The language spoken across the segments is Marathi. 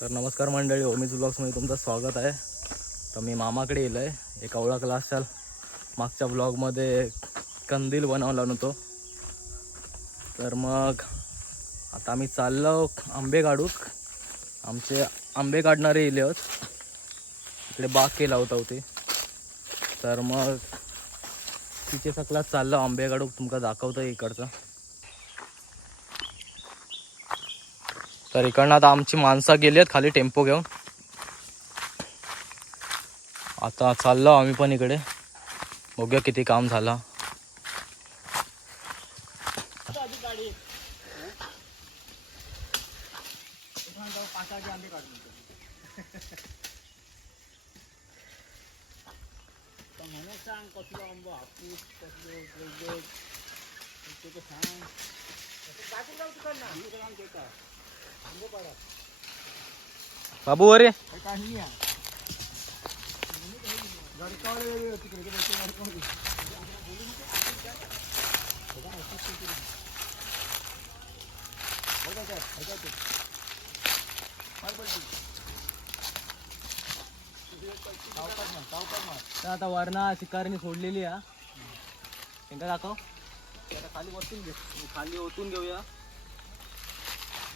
तर नमस्कार मंडळी ओमीज ब्लॉग्समध्ये तुमचं स्वागत आहे. तर मी मामाकडे येलो आहे एका ओळख क्लासच्या मागच्या ब्लॉगमध्ये कंदील बनवला नव्हतो. तर मग आता आम्ही चाललो आंबे काढूक. आमचे आंबे काढणारे येले होत. इकडे बाग केला होता होते तर मग तिचे सकलाच चाललो आंबे काढूक. तुमका दाखवतो इकडचं. तर इकडनं आता आमची माणसं गेली आहेत खाली टेम्पो घेऊन. आता चाललो आम्ही पण इकडे. बघूया किती काम झालं. बाबू अरे तर आता वरणा शिकारीने सोडलेली हा. त्यांका दाखव. आता खाली बसून घे. खाली ओतून घेऊया.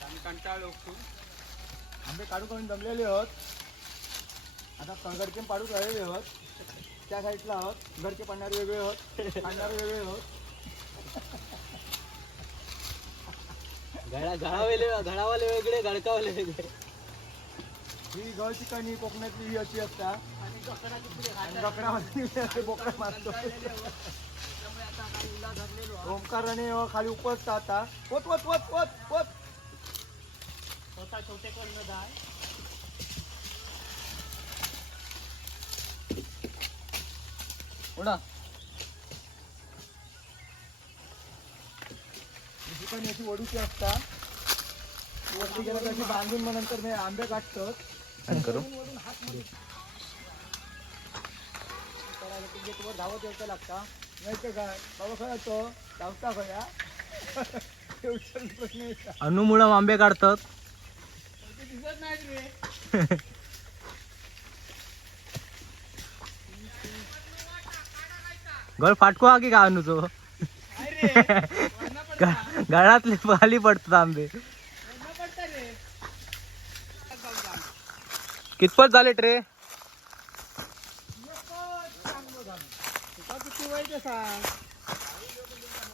आम्ही कंटाळलो खूप. आंबे काढू काढून जमलेले आहोत. आता तळगडके पाडू राहिलेले आहोत. त्या साईडला आहोत. घरचे पडणारे वेगळे आहोत. काढणारे वेगळे आहोत. घडा घडावाले घडावाले वेगळे गडकावाले वेगळे. ही गळची कणी कोकणातली ही अशी असता. आणि बोकडा मारतो. ओंकाराने खाली उपसता आता. पोत पोत पोत पोत पोत स्वतः छोटे करणं जाय उडा कणी अशी ओढूची असता. वरती गेल्या बांधून मग नंतर मी आंबे काढतात आणि करू. करायला ते gate वर धावत यायचं लागता. नाही तर काय? बाबा खरं तो धावता खया अनुमुळं आंबे काढतात. गळ फाटको हा की वरनं पडता. गळातले खाली पडतात आंबे. कितपत झाले ट्रे?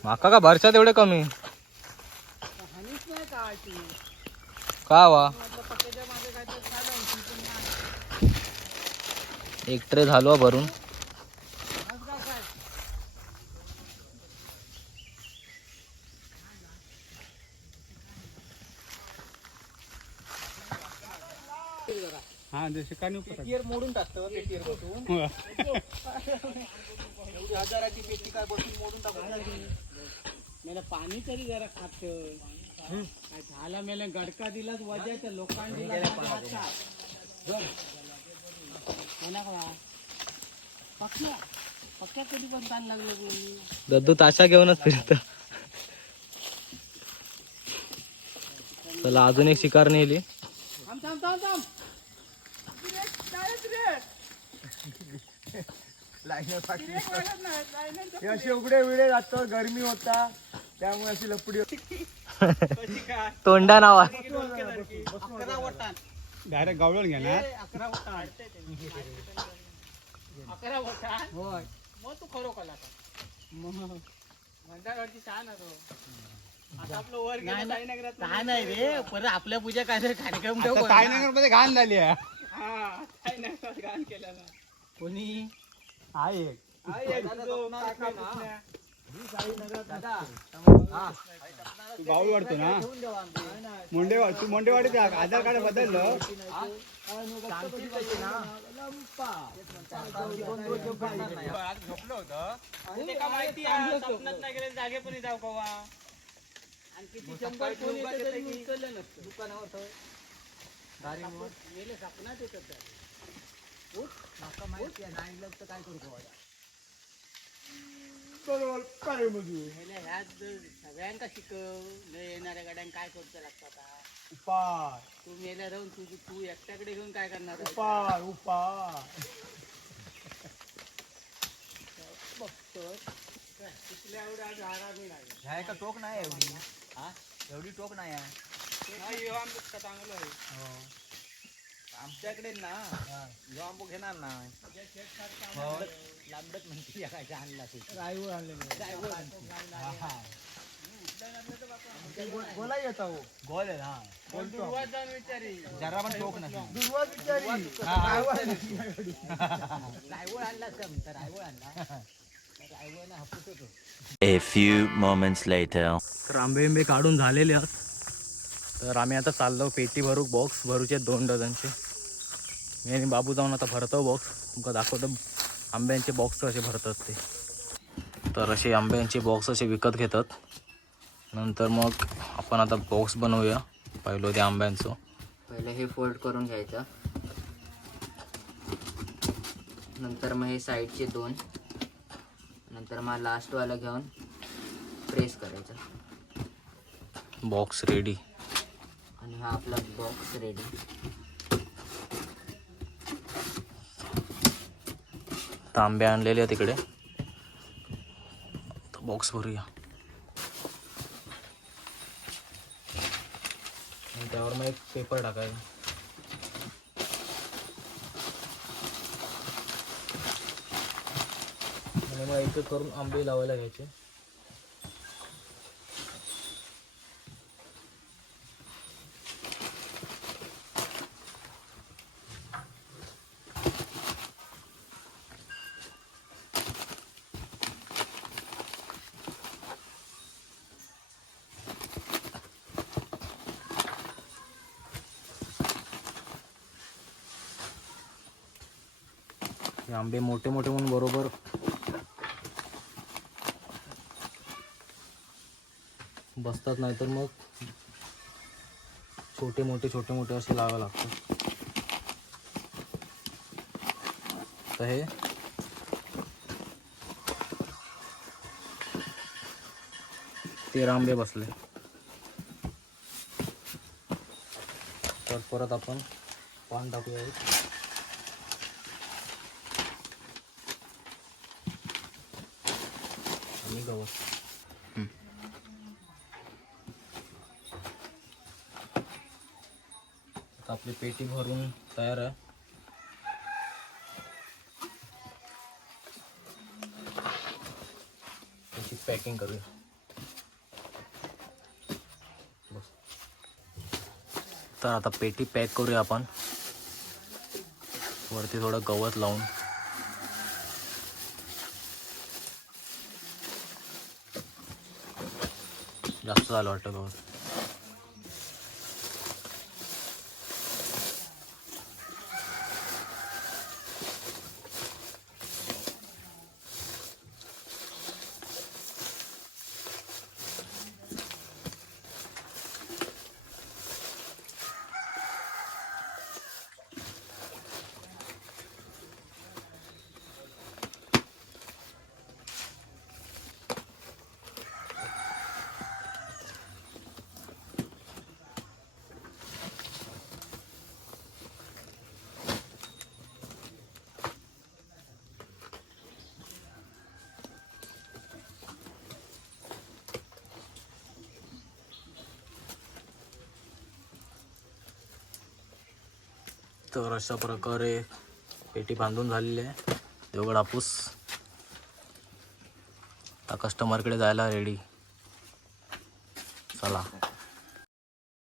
माका का भरशा तेवढे कमी? का वा म्हटलं पक्याच्या मागे काय तर झालं ती पण नाही एक ट्रे झालो हा भरून. हा ते शिकाणी पेटीवर मोडून टाकतो पेटीवर बसून. एवढी हजाराची पेटी काय बसून मोडून मला पाणी तरी जरा खात. झाला मेला गडका दिलाच वजा तर लोकांनी का कधी पण ताण लागले कोणी दद्दू ताशा घेऊनच फिरत. चला अजून एक शिकार नेली. थांब थांब थांब थांब. लाईनर पाठी हे असे उघडे विडे जातो गरमी होता त्यामुळे अशी लपडी होती. तोंडा नावा. डायरेक्ट गावळून घेणार. अकरा वटान अकरा वटान होय. मग तू खरो कला मंदारवरती छान आहे तो. आता आपलं वर गेलं साईनगरात काय नाही रे परत आपल्या पूजा काय तरी कार्यक्रम ठेव साईनगरमध्ये घाण झाली आहे. हा साईनगरात गाण केलं ना कोणी? हा एक. हा, एक. जो काका पुतण्या. भाऊ वाढतो ना? मुंडे तू मुंडेवाडीचा आधार कार्ड बदललं. झोपलं होतं माहिती नाही गेले जागे पण जाऊ कवा आणखी दुकानावर शंभर फोन येते तरी काय सगळ्यांका शिकव न येणाऱ्या गाड्यांना काय करूचं लागतं आता? उपाय. तू मेल्या राहून तू तू एकट्याकडे घेऊन काय करणार. कुठल्या मी नाही ह्या का टोक नाही एवढी. हा? एवढी टोक नाही आहे. नाही, चांगला आहे. हो. आमच्याकडे ना ह्यो आंबो घेणार ना. लांबडत म्हणते या काय आणला ते. रायवळ आणलेले गोला येतो गोल आहे हा. पण दुर्वात जाऊन विचारी. जरा पण टोक नसणार दुर्वा बिचारी रायवळ आणला. का म्हणता होतो A few moments later. तर आंबे बिंबे काढून झालेले आहेत. तर आम्ही आता चाललो पेटी भरू बॉक्स भरूचे आहेत दोन डझनचे. मी आणि बाबू जाऊन आता भरतो बॉक्स तुमका दाखवतो. आंब्यांचे बॉक्स कसे भरतात ते. तर असे आंब्यांचे बॉक्स असे विकत घेतात. नंतर मग आपण आता बॉक्स बनवूया. पहिलं ते आंब्यांचं. पहिलं हे फोल्ड करून घ्यायचं. नंतर मग हे साईडचे दोन. नंतर मग लास्टवाला घेऊन प्रेस करायचं. बॉक्स रेडी आणि हा आपला बॉक्स रेडी तर आंबे आणलेले आहेत तिकडे बॉक्स भरूया. त्यावर मग एक पेपर टाकायचा. आणि मग एक एक करून आंबे लावायला घ्यायचे. हे आंबे मोठे मोठे म्हणून बरोबर. बसतात नाही तर मग छोटे मोठे छोटे मोठे असे लावावे लागतात. तर हे तेरा आंबे बसले. तर परत आपण पान टाकूया आणि गवत आता आपली पेटी भरून तयार आहे. त्याची पॅकिंग करूया. तर आता पेटी पॅक करूया आपण. वरती थोडं गवत लावून. जास्त झालं वाटतं गवत तर अशा प्रकारे पेटी बांधून झालेली आहे. देवगड हापूस. आता कस्टमरकडे जायला रेडी